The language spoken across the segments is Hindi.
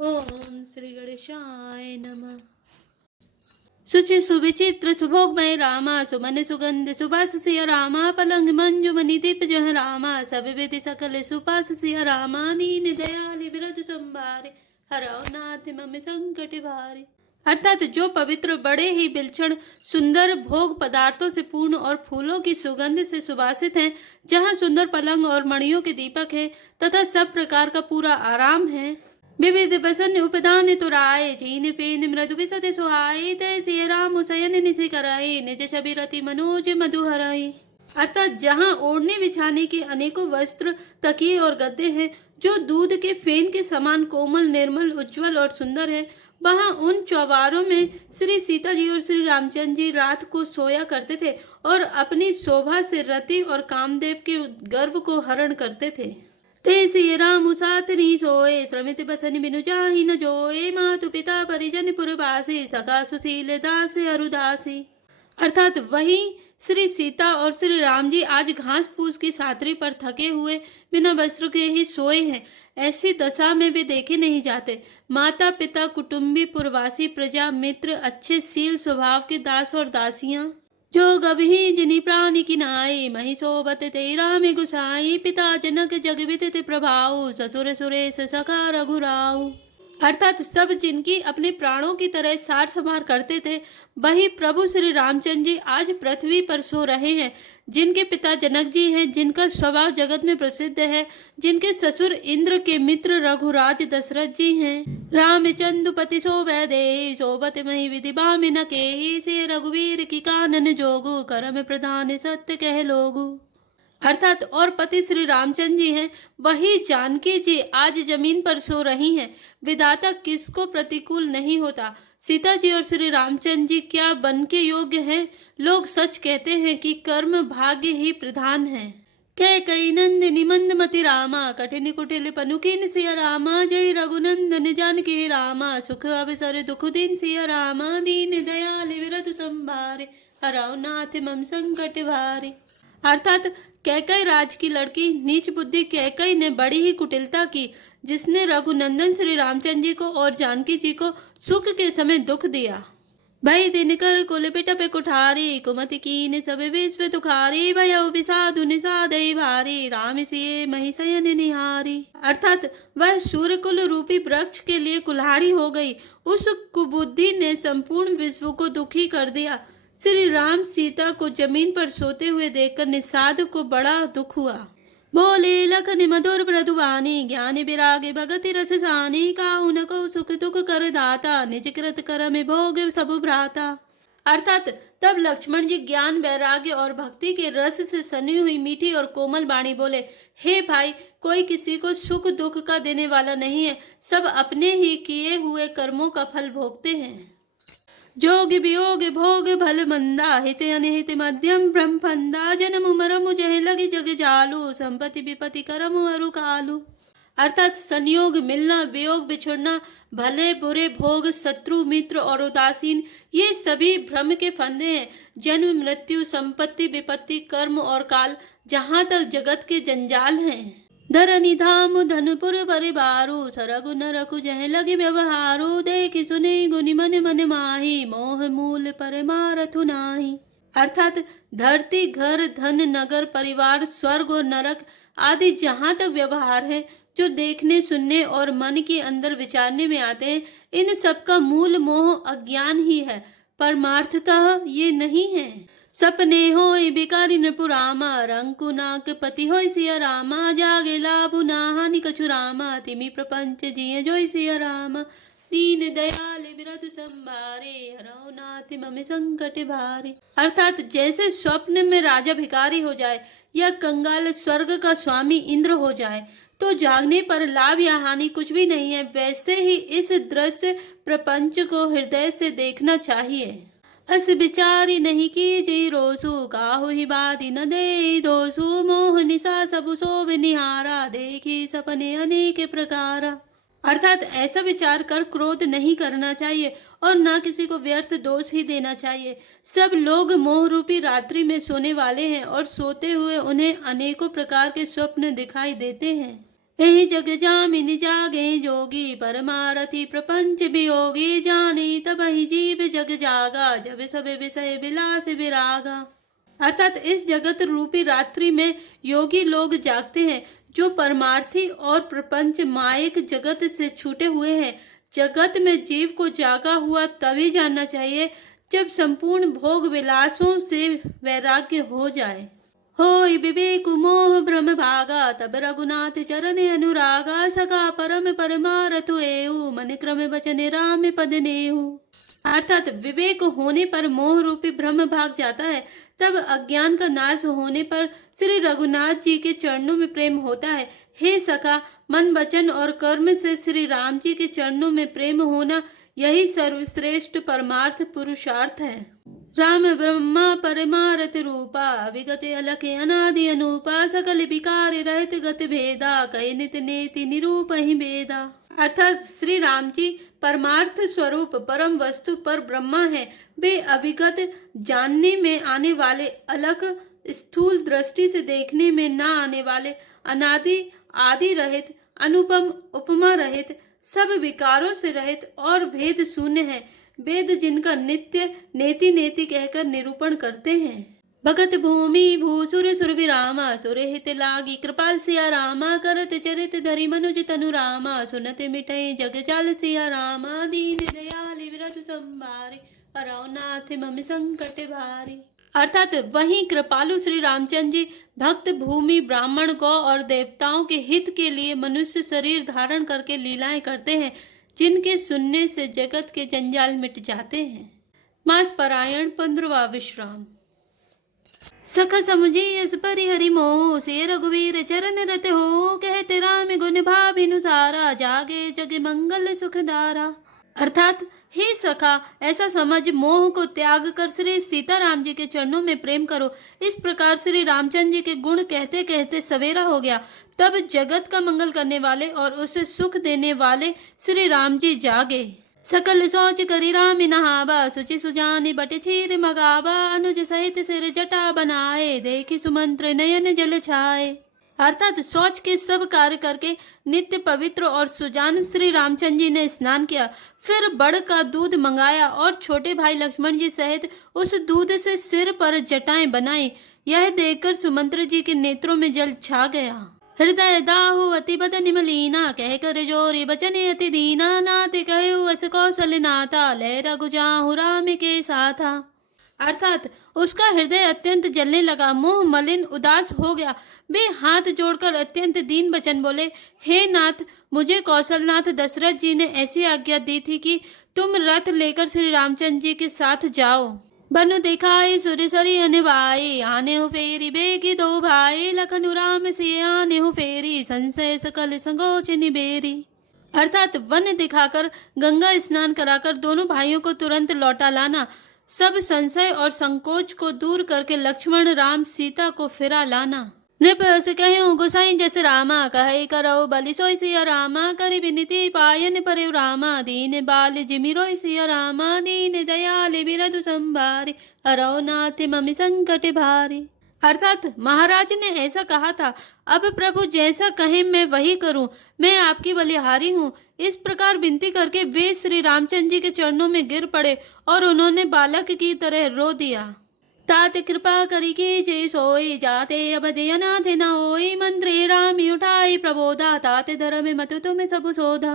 ओम श्री गणेशाय नमः। सुचि सुविचित्र सुभोगमय रामा, सुमन सुगंध सुबास सिया रामा, पलंग मंजु मणि दीप जह रामा, सब विधि सकल सुपास सिया रामा, दीन दयाल बिरध संभारे, हरौ नाथ मम संकट भारे। अर्थात जो पवित्र बड़े ही विलक्षण सुंदर भोग पदार्थों से पूर्ण और फूलों की सुगंध से सुबासित हैं, जहाँ सुंदर पलंग और मणियों के दीपक हैं तथा सब प्रकार का पूरा आराम है। विविध बसन उपदान तुराए, चीन पेन मृदु बिसद सुहाए, तैसे राम शयन निशि कराए, निज छवि रति मनोज मधु हराए। अर्थात जहाँ ओढ़ने बिछाने के अनेकों वस्त्र, तकिए और गद्दे हैं जो दूध के फेन के समान कोमल, निर्मल, उज्जवल और सुंदर है, वहाँ उन चौबारों में श्री सीता जी और श्री रामचंद्र जी रात को सोया करते थे और अपनी शोभा से रति और कामदेव के गर्व को हरण करते थे। ते सिय राम साथ नी सोए, श्रमित बसन बिनु जाहि न जोए, मातु पिता परिजन पुरवासी, सखा सुशील दास अरुदासी। अर्थात वही श्री सीता और श्री राम जी आज घास फूस की सातरी पर थके हुए बिना वस्त्र के ही सोए हैं। ऐसी दशा में भी देखे नहीं जाते। माता पिता, कुटुंबी, पुरवासी, प्रजा, मित्र, अच्छे सील स्वभाव के दास और दासियां, जो गभी जिनी प्राणी की नाई, मही सोबत तेरा में गुसाई, पिता जनक जग विदित प्रभाऊ, ससुर सुरेश सखा रघुराऊ। अर्थात सब जिनकी अपने प्राणों की तरह सार संभार करते थे, वही प्रभु श्री रामचंद्र जी आज पृथ्वी पर सो रहे हैं। जिनके पिता जनक जी हैं, जिनका स्वभाव जगत में प्रसिद्ध है, जिनके ससुर इंद्र के मित्र रघुराज दशरथ जी हैं। रामचंद्र पति सोवै देहि, सोबत मही विधि बामिन केहि, से रघुवीर की कानन जोगु, करम प्रधान सत्य कह लोगु। अर्थात और पति श्री रामचंद्र जी हैं, वही जानकी जी आज जमीन पर सो रही हैं। विधाता किसको प्रतिकूल नहीं होता। सीता जी और श्री रामचंद्र जी क्या बन के योग्य हैं। लोग सच कहते हैं कि कर्म भाग्य ही प्रधान है। कैकई नंदिनी मंदमति रामा, कठिन कुटिल पनुकिन सिया रामा, जय रघुनंदन जानकी रामा, सुख अवसर दुख दिन सिया रामा, दीन दयाल विरध संभारे, हरौ नाथ मम संकट भारे। अर्थात कैकई राज की लड़की नीच बुद्धि कैकई ने बड़ी ही कुटिलता की, जिसने रघुनंदन श्री रामचंद्र जी को और जानकी जी को सुख के समय दुख दिया। भई दिनकर कुल पिटप कुठारी, कुमति कीन सब विश्व दुखारी, भयउ विषादु निषादय भारी, राम सिए मही शयन निहारी। अर्थात वह सूर्यकुल रूपी वृक्ष के लिए कुल्हाड़ी हो गई। उस कुबुद्धि ने संपूर्ण विश्व को दुखी कर दिया। श्री राम सीता को जमीन पर सोते हुए देखकर निषाद को बड़ा दुख हुआ। बोले लखन मधुर मृदुवानी, ज्ञान विराग भगति रस सानी, काहु न को सुख दुख कर दाता, निज कृत कर में भोग सब भ्राता। अर्थात तब लक्ष्मण जी ज्ञान, वैराग्य और भक्ति के रस से सनी हुई मीठी और कोमल वाणी बोले, हे भाई, कोई किसी को सुख दुख का देने वाला नहीं है। सब अपने ही किए हुए कर्मों का फल भोगते हैं। जोग वियोग भोग भल मंदा, हित अनहित मध्यम ब्रह्म फंदा, जन्म मरम जह लगी जग जालू, संपत्ति विपत्ति करम अरु कालू। अर्थात संयोग मिलना, वियोग बिछुड़ना, भले बुरे भोग, शत्रु मित्र और उदासीन, ये सभी भ्रम के फंदे हैं। जन्म मृत्यु, संपत्ति विपत्ति, कर्म और काल, जहाँ तक जगत के जंजाल हैं। धरनी धाम धनुपुर परिवारू, सरगु न रखु जह लगे व्यवहारू, देखि सुने गुनि मन मन माही, मोह मूल पर मारथु नाही। अर्थात धरती, घर, धन, नगर, परिवार, स्वर्ग और नरक आदि जहाँ तक व्यवहार है, जो देखने, सुनने और मन के अंदर विचारने में आते हैं, इन सब का मूल मोह अज्ञान ही है। परमार्थतः ये नहीं है। सपने होय बिकारी नपुरामा, रंकु नाक पति होय सिया रामा, जागे लाभु नाहानि कछु रामा, तिमि प्रपंच जिय जोय सिया रामा, दीन दयाल विरधु संभारे, हरौ नाथ मम संकट भारे। अर्थात जैसे स्वप्न में राजा भिखारी हो जाए या कंगाल स्वर्ग का स्वामी इंद्र हो जाए तो जागने पर लाभ या हानि कुछ भी नहीं है, वैसे ही इस दृश्य प्रपंच को हृदय से देखना चाहिए। अस विचारी नहीं कीजिए रोसु, काहु ही बाती न दे दोसु, मोह निशा सबु सोभ निहारा, देखी सपने अनेक प्रकारा। अर्थात ऐसा विचार कर क्रोध नहीं करना चाहिए और न किसी को व्यर्थ दोष ही देना चाहिए। सब लोग मोह रूपी रात्रि में सोने वाले हैं और सोते हुए उन्हें अनेकों प्रकार के स्वप्न दिखाई देते हैं। यही जग जामिन जागे जोगी, परमारथी प्रपंच वियोगी, जाने तब ही जीव जग जागा, जब सब विषय विलास विरागा। अर्थात इस जगत रूपी रात्रि में योगी लोग जागते हैं, जो परमार्थी और प्रपंच मायिक जगत से छूटे हुए हैं। जगत में जीव को जागा हुआ तभी जानना चाहिए जब संपूर्ण भोग विलासों से वैराग्य हो जाए। होय विवेक मोह भ्रम भागा, तब रघुनाथ चरण अनुरागा, सका परम परमारथ एऊ, मन क्रम बचन राम पद नेहु। अर्थात विवेक होने पर मोह रूपी भ्रम भाग जाता है, तब अज्ञान का नाश होने पर श्री रघुनाथ जी के चरणों में प्रेम होता है। हे सखा, मन वचन और कर्म से श्री राम जी के चरणों में प्रेम होना, यही सर्वश्रेष्ठ परमार्थ पुरुषार्थ है। राम ब्रह्मा परमारथ रूपा, विगत अलख अनादि अनूपा, सकल विकार रहित गत भेदा, कहे नित नेति निरूप ही भेदा। अर्थात श्री राम जी परमार्थ स्वरूप परम वस्तु पर ब्रह्मा है। वे अविगत, जानने में आने वाले, अलग स्थूल दृष्टि से देखने में न आने वाले, अनादि आदि रहित, अनुपम उपमा रहित, सब विकारों से रहित और भेद शून्य है। वेद जिनका नित्य नेति नेति कहकर निरूपण करते हैं। भगत भूमि भूसुर सुरभिरामा, सुरहित लागी कृपाल सिया रामा, करत चरित धरि मनुज तनु रामा, सुनत मिटय जग जाल सिया रामा, दीन दयाल विरत संभारे, हरौ नाथ मम संकट भारी। अर्थात वहीं कृपालु श्री रामचंद्र जी भक्त भूमि ब्राह्मण गौ और देवताओं के हित के लिए मनुष्य शरीर धारण करके लीलाएं करते हैं, जिनके सुनने से जगत के जंजाल मिट जाते हैं। मास पारायण 15वां विश्राम। सख समुझी यस परिहरि मोह, से रघुवीर चरण रत हो, कहते राम गुण भाभिनुसारा, जागे जग मंगल सुखदारा। अर्थात हे सखा, ऐसा समझ मोह को त्याग कर श्री सीताराम जी के चरणों में प्रेम करो। इस प्रकार श्री रामचंद्र जी के गुण कहते कहते सवेरा हो गया। तब जगत का मंगल करने वाले और उसे सुख देने वाले श्री राम जी जागे। सकल सोच करी राम नहावा, सुचि सुजानी बट छीर मगावा, अनुज सहित सिर जटा बनाए, देखी सुमंत्र नयन जल छाए। अर्थात सोच के सब कार्य करके नित्य पवित्र और सुजान श्री रामचंद्र जी ने स्नान किया, फिर बड़ का दूध मंगाया और छोटे भाई लक्ष्मण जी सहित उस दूध से सिर पर जटाएं बनाई। यह देखकर सुमंत्र जी के नेत्रों में जल छा गया। हृदय दाहु अति बदन मलीना, कह कर जोरी बचने अति दीना, नाते कहु अस कौशल नाता, लय रघु जाहु राम के साथा। अर्थात उसका हृदय अत्यंत जलने लगा, मुंह मलिन उदास हो गया। वे हाथ जोड़कर अत्यंत दीन वचन बोले, हे नाथ, मुझे कौशलनाथ दशरथ जी ने ऐसी आज्ञा दी थी कि तुम रथ लेकर श्री रामचंद्र जी के साथ जाओ। बनु दिखाई सुरसरी अनवाई, आने हो फेरी बेगी दो भाई, लखनु राम से आने हो फेरी, संशय सकल संगोच निबेरी। अर्थात वन दिखाकर गंगा स्नान कराकर दोनों भाइयों को तुरंत लौटा लाना, सब संशय और संकोच को दूर करके लक्ष्मण राम सीता को फिरा लाना। नृप से कहूँ गोसाई जस रामा, कहे करो बलि सोई सिया रामा, करि विनती पायन परे रामा, दीन बाल जिमि रोय सिया रामा, दीन दयाल बिरधु संभारी, हरौ नाथ मम संकट भारी। अर्थात महाराज ने ऐसा कहा था, अब प्रभु जैसा कहें मैं वही करूं, मैं आपकी बलिहारी हूँ। इस प्रकार विनती करके वे श्री रामचंद्र जी के चरणों में गिर पड़े और उन्होंने बालक की तरह रो दिया। तात कृपा करी के जय सोई, जाते अब अनाथ न होई, मंत्री राम उठाई प्रबोधा, तात धर्म मत तुम सब सोधा।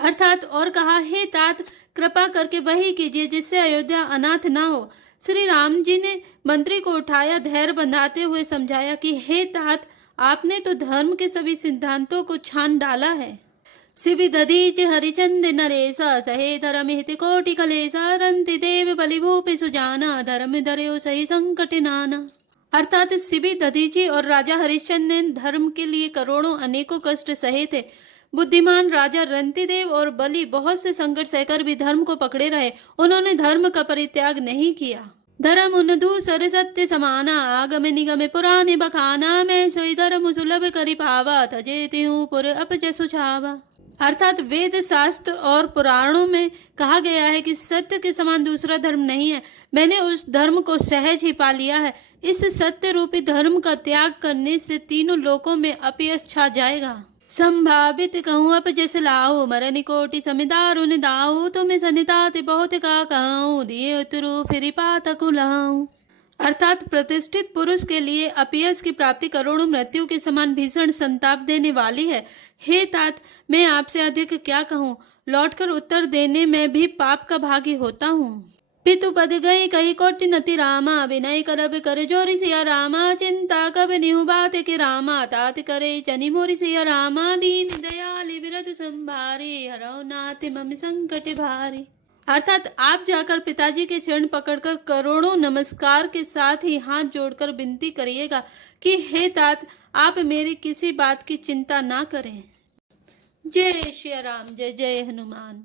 अर्थात और कहा, हे तात, कृपा करके वही कीजिए जिससे अयोध्या अनाथ न हो। श्री राम जी ने मंत्री को उठाया, धैर्य बंधाते हुए समझाया कि हे तात, आपने तो धर्म के सभी सिद्धांतों को छान डाला है। शिवि दधीच हरिचंद नरेसा, सहे धर्म हित कोटि कलेसा, रंति देव बलि भूपि सुजाना, धर्म धर्यो सही संकट नाना। अर्थात शिवि दधीची और राजा हरिश्चंद ने धर्म के लिए करोड़ों अनेकों कष्ट सहे थे। बुद्धिमान राजा रंतिदेव और बलि बहुत से संकट सहकर भी धर्म को पकड़े रहे, उन्होंने धर्म का परित्याग नहीं किया। धर्म उन दूसर सत्य समाना, आगम निगम पुराने बखाना, मैं सोई धर्म सुलभ करि पावा, तजेति हूँ पुर अपज सुझावा। अर्थात वेद शास्त्र और पुराणों में कहा गया है कि सत्य के समान दूसरा धर्म नहीं है। मैंने उस धर्म को सहज ही पा लिया है। इस सत्य रूपी धर्म का त्याग करने से तीनों लोकों में अपयश छा जाएगा। संभावित कहूँ अप जैसे लाओ, मरन कोटि समिदारुन दाऊ, तुम्हें सनितात बहुत का कहूँ, दिए उतरू फिर पातक लाऊं। अर्थात प्रतिष्ठित पुरुष के लिए अपयश की प्राप्ति करोड़ों मृत्यु के समान भीषण संताप देने वाली है। हे तात, मैं आपसे अधिक क्या कहूँ, लौटकर उत्तर देने में भी पाप का भागी होता हूँ। पितु पद गई कही कोटि नति रामा, विनय करब कर जोरी सिया रामा, चिंता कब निहु बात के रामा, तात करे चनि मोरी सिया रामा, दीन दयाल बिरधु संभारे, हरौ नाथ मम संकट भारी। अर्थात आप जाकर पिताजी के चरण पकड़कर करोड़ों नमस्कार के साथ ही हाथ जोड़कर विनती करिएगा कि हे तात, आप मेरी किसी बात की चिंता ना करें। जय श्री राम, जय जय हनुमान।